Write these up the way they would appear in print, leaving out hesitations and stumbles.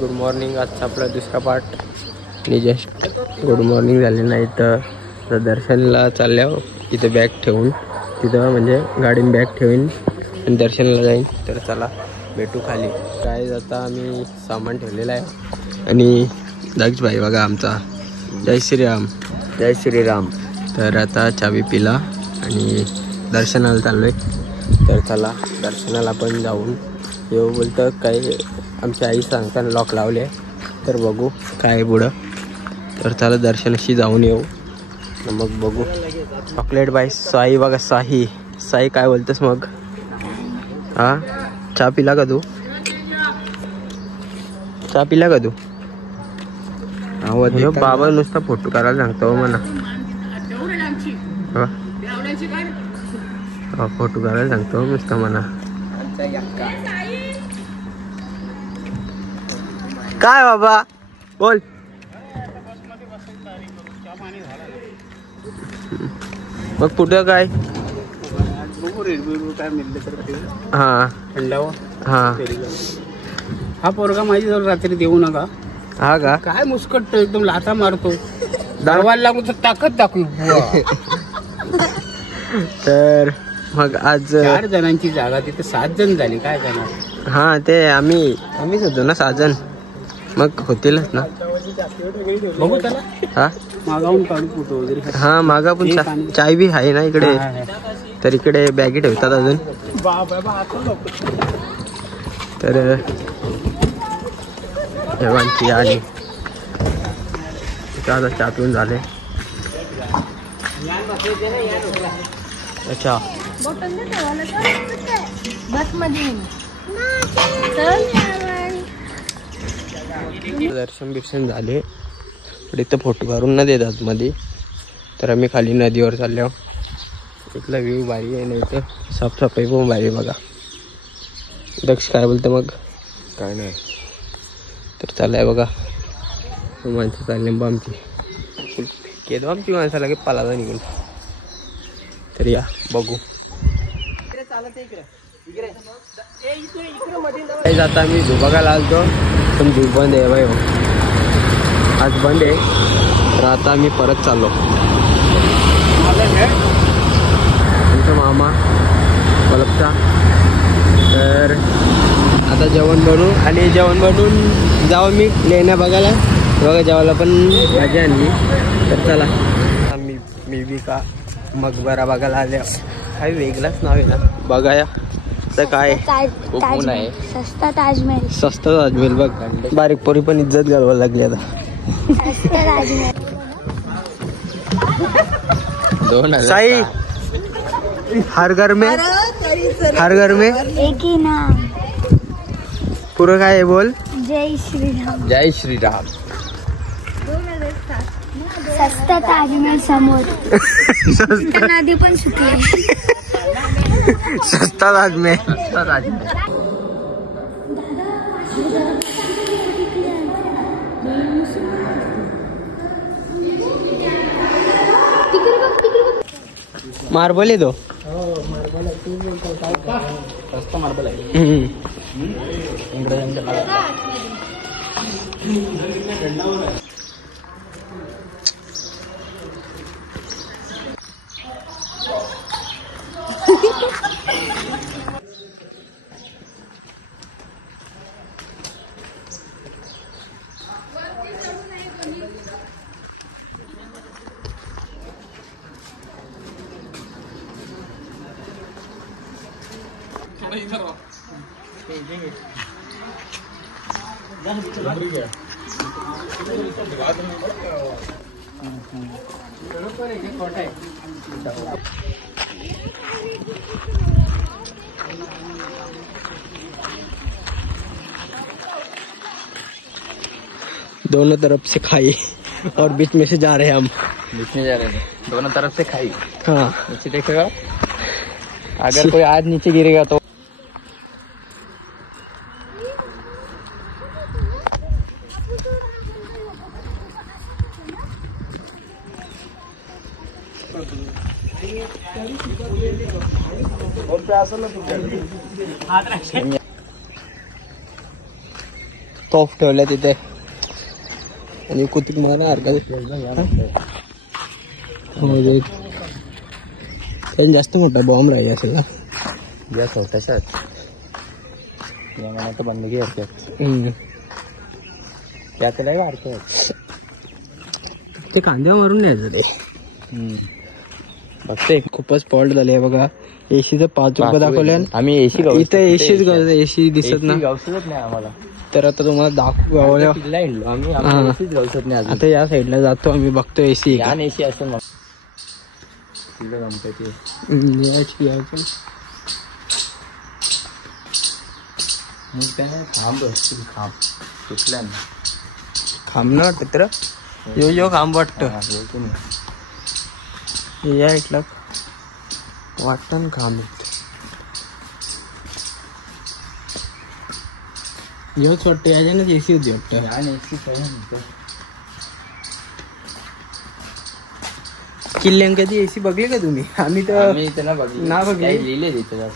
Good morning. आजचा आपला दुसरा पार्ट. आणि जस्ट गुड मॉर्निंग झाले नाही तर दर्शनला चालल्यावर तिथे बॅग ठेवून तिथं म्हणजे गाडीन बॅग ठेवून आणि दर्शनला जाईन. तर चला भेटू खाली. काय आता आम्ही सामान ठेवलेलं आहे आणि दक्ष भाई बघा आमचा. जय श्रीराम. जय श्रीराम. तर आता चावी पिला आणि दर्शनाला चाललो आहे. तर चला दर्शनाला पण जाऊन येऊ. बोलतं काय आमची आई सांगताना लॉक लावले तर बघू काय पुढं. तर चला दर्शनाशी जाऊन येऊ मग बघू. चॉकलेट बाय साई बघा. साई काय बोलतस मग? हा चहा पिला का तू? चहा पिला का तू? बाबा नुसता फोटो करायला सांगतो म्हणा. फोटो करायला सांगतो नुसता म्हणा. काय बाबा बोल. मग कुठं काय? हा हा हा पोरगा माझी जवळ रात्री देऊ नका. हा का? काय मुस्कटतो एकदम लाथा मारतो. दारवाला लागून तर ताकद दाखवू. तर मग आज 4 जणांची जागा तिथे 7 जण झाली. काय करणार? हा ते आम्हीच होतो ना 6 जण. मग होतीलच ना. बघू त्याला. हा मागावून काढू फोटो वगैरे. हा मागा पण चाय बी आहे ना इकडे. तर इकडे बॅगी ठेवतात अजून. तर जेवणची आणि आता चहा पिऊन झाले. अच्छा दर्शन झाले. पण इथं फोटो काढून न देतात मध्ये. तर आम्ही खाली नदीवर चाललो. इथला व्ह्यू भारी आहे. नाही तर साफसफाई पण भारी बघा. दक्ष काय बोलतं मग? काय नाही. तर चाललंय बघा माणसं चालले आमची. केलो आमची माणसाला की पालाला निघून. तर या बघू. आता आम्ही झू बघायला आलतो पण झू बंद आहे बाई. आज बंद आहे. तर आता आम्ही परत चाललो. आमचा मामा पलपचा. तर आता जेवण बनवू आणि जेवण बनवून जाऊ मी लेण्या बघायला. बघा जेवायला पण भाजी आणली. तर चला मी बी का मकबरा बघायला आले. काय वेगळाच नाव आहे ना बघा. या तर काय खूप आहे. सस्ता ताजमहल. सस्ता ताजमहल बघ. बारीक पोरी पण इज्जत घालवायला लागली आता. साई हर घर में एक ही नाम. पूरा काय आहे बोल? जय श्रीराम. जय श्रीराम. सस्ता ताजमहल समोर. नदी पण सुटली. सस्ता ताजमहल. मार्बल आहे तो. सस्ता मार्बल आहे. इंग्रजांच्या काळात. दोनों तरफ से खाई और बीच में से जा रहे हैं हम. बीच में जा रहे हैं. दोनों तरफ से खाई. हाँ नीचे देखेगा. अगर कोई आज नीचे गिरेगा तो तोफ ठेवल्या तिथे आणि कुतुब मिनारसारखं त्याने जास्त मोठा बॉम्ब राहिला असेल ना या छोट्याशाच या मला तर बंदगी हरकत त्यातलाही वाढतो ते कांद्या मारून न्यायचं ते बघते खूपच फॉल्ट झाले बघा. एसीचं 5 रुपये दाखवले आम्ही एसी इथे एसीच एसी दिसत ना गावसच नाही आम्हाला. तर आता तुम्हाला दाखवू गावल्या आम्ही एसीच गावसत नाही आता या साईडला जातो आम्ही बघतो एसी एसी असं मग गणपती खांब असतील खांब कुठल्या खांब ना वाटत तर यो खांब वाटत या इथला वाटत ना खांब योच वाटतं याच्यानंच एसी होती वाटतं किल्ल्यांकधी एसी बघली का तुम्ही? आम्ही तर ना बघले लिहिले तिथे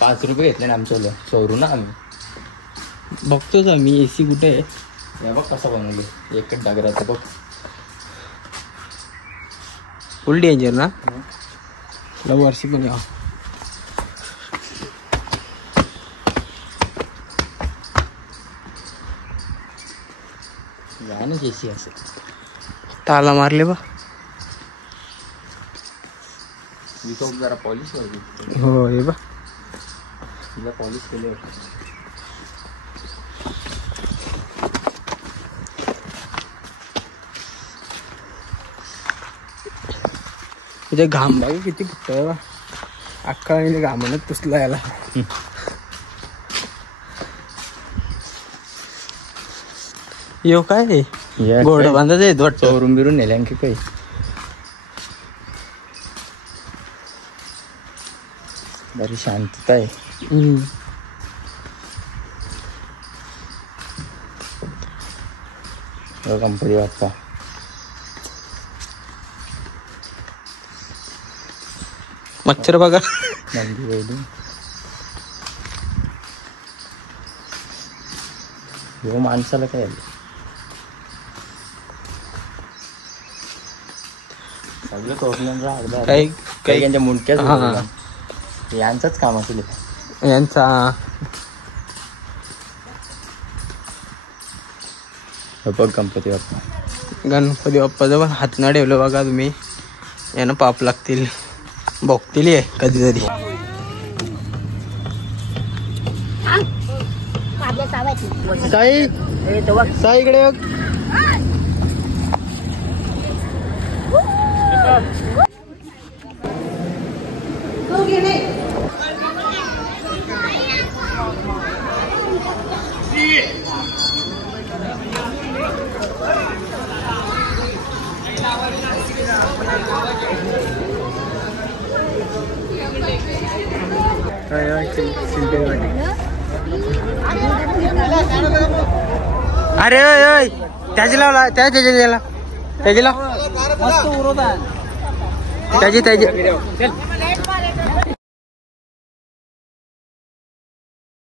5 रुपये घेतले ना आमच्या शोरूम ना आम्ही बघतोच आम्ही एसी कुठे आहे. बघ कसं बनवले एकच डागराचं बघ फुल डेंजर ना वर्षी पण या एसी असेल ताला मारले बा जरा पॉलिश हो हे बा तिला पॉलिश केले होते. इथे घाम बघा किती फुटतोय बा अख्खा म्हणजे घामानच पुसला याला. यो काय घोडा बांधायचं आहे वाटतं शोरूम बिरून नेले आणखी काही बरी शांतता आहे. गणपती बाप्पा मच्छर बघा नंदी वैली हो माणसाला काय सगळं तोडलं काही काही त्यांच्या मुंडक्याच यांचंच काम असेल यांचा बघ गणपती बाप्पा गणपती बाप्पाचं पण हात ना ठेवलं बघा तुम्ही यानं पाप लागतील बघतील आहे कधीतरी. साई साई इकडे बघ अरे त्याची लावला त्याची त्याची लाव त्याची